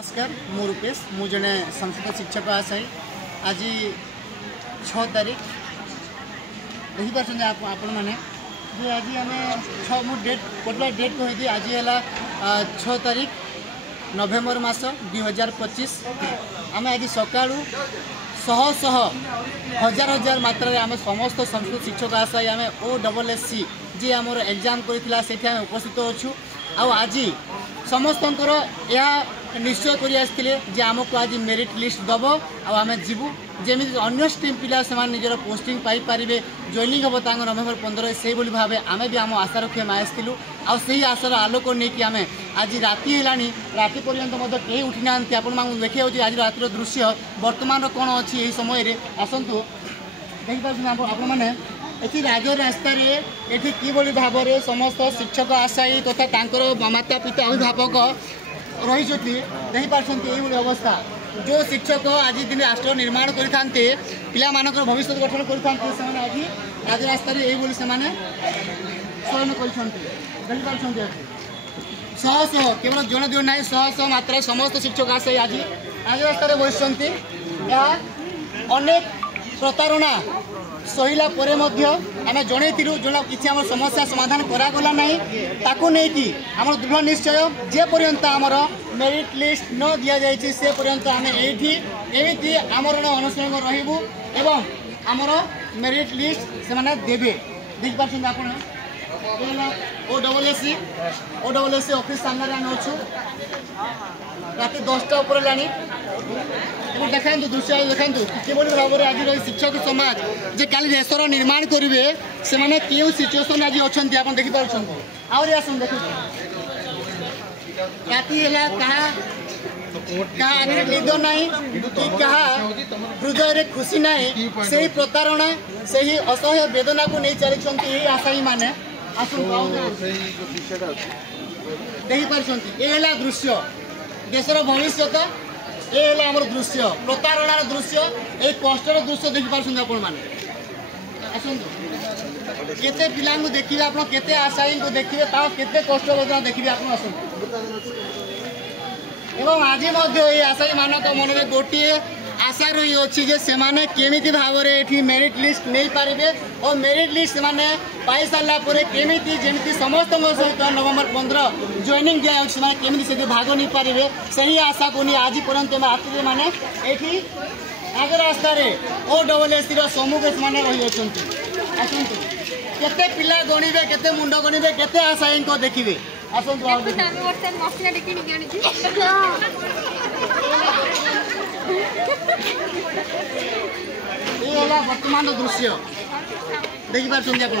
नमस्कार मु रूपेश मु जने संस्कृत शिक्षक आशाई आज 6 तारीख देखी पार्टी आपण मैंने आज आम 6 मु डेट पर्टिकुलर डेट कही आज है 6 तारीख नवेम्बर मास 2025 आम आज सका शह शह हजार हजार मात्रा आम समस्त संस्कृत शिक्षक आशाई आम OSSC जी आमर एग्जाम करथिला सेठी आम उपस्थित अच्छु आज समस्त निश्चय कर आसते जे आमको आज मेरिट लिस्ट दब आम जीवु जमी अन्य स्ट्रीम पिला से निजर पोस्टिंग पाई पारे जॉइनिंग हम नवेम्बर 15 से भाव आम भी आम आशा रखी आम आसलु आई आशार आलोक नहीं आम आज राति है राति पर्यंत कहीं उठी ना आपण देखिए आज रातिर दृश्य बर्तमान कौन अच्छी यही समय आसतु देखिए आपण मैंने ये राज रास्तार ये किभली भाव में समस्त शिक्षक आशायी तथा माता पिता अभिभावक रही देखी पार्टी अवस्था जो शिक्षक आज दिन राष्ट्र निर्माण करते पिला भविष्य गठन करते आज राज रास्तार ये शयन कर शह शह केवल जन दिव ना शह शह मात्रा समस्त शिक्षक आशायी आज राज रास्तार बसते अनेक प्रतारणा सहिला परे मध्य आम जनईलु जो किसी आम समस्या समाधान करागला ना ताकू नहीं आम दृढ़ निश्चय जे पर्यंत आमर मेरिट लिस्ट न दि जाए से पर्यंत आम एमती आमरण अनुसरण रही एवं आमर मेरिट लिस्ट से देवे देख पार्टी आप OSSC ऑफिस सामने आम अच्छु रात 10टा उपर लानी देखा दृश्य देखा किभली भाव में आज शिक्षक समाज जे काली देशर निर्माण करेंगे से क्यों सिचुएसन आज अच्छा आप देखिपुर आहरी आस देख राति क्या निद ना कि क्या हृदय खुशी ना से प्रतारणा से ही असह्य वेदना को नहीं चली आशायी मैंने देखी पार्टी ये दृश्य देशर भविष्य ये आम दृश्य प्रतारणार दृश्य ये कष्टर दृश्य देखी पार्टी आपण मैंने आसतु केते पिला देखिए आप केते आशायी को देखिए केते कष्ट वेदना देखिए आप आसतु एवं आज आशायी मान मन में गोटे आशा रही अच्छी से माने केमिति भाव में मेरिट लिस्ट नहीं पारे और मेरिट लिस्ट से पाई सारा केमिति जमी समस्त सहित नवेम्बर 15 जॉइनिंग दिया केमिति से भाग नहीं पारे से ही आशा को नहीं आज पर्यंत रात्रि मैंने ये राज रास्तार OSSC सम्मुख मैंने रही आसतु केते पिला गणिबे केते मुंड गणिबे केते आशायी को देखिए आसतु ये वर्तमान दृश्य देखी पार्टी आप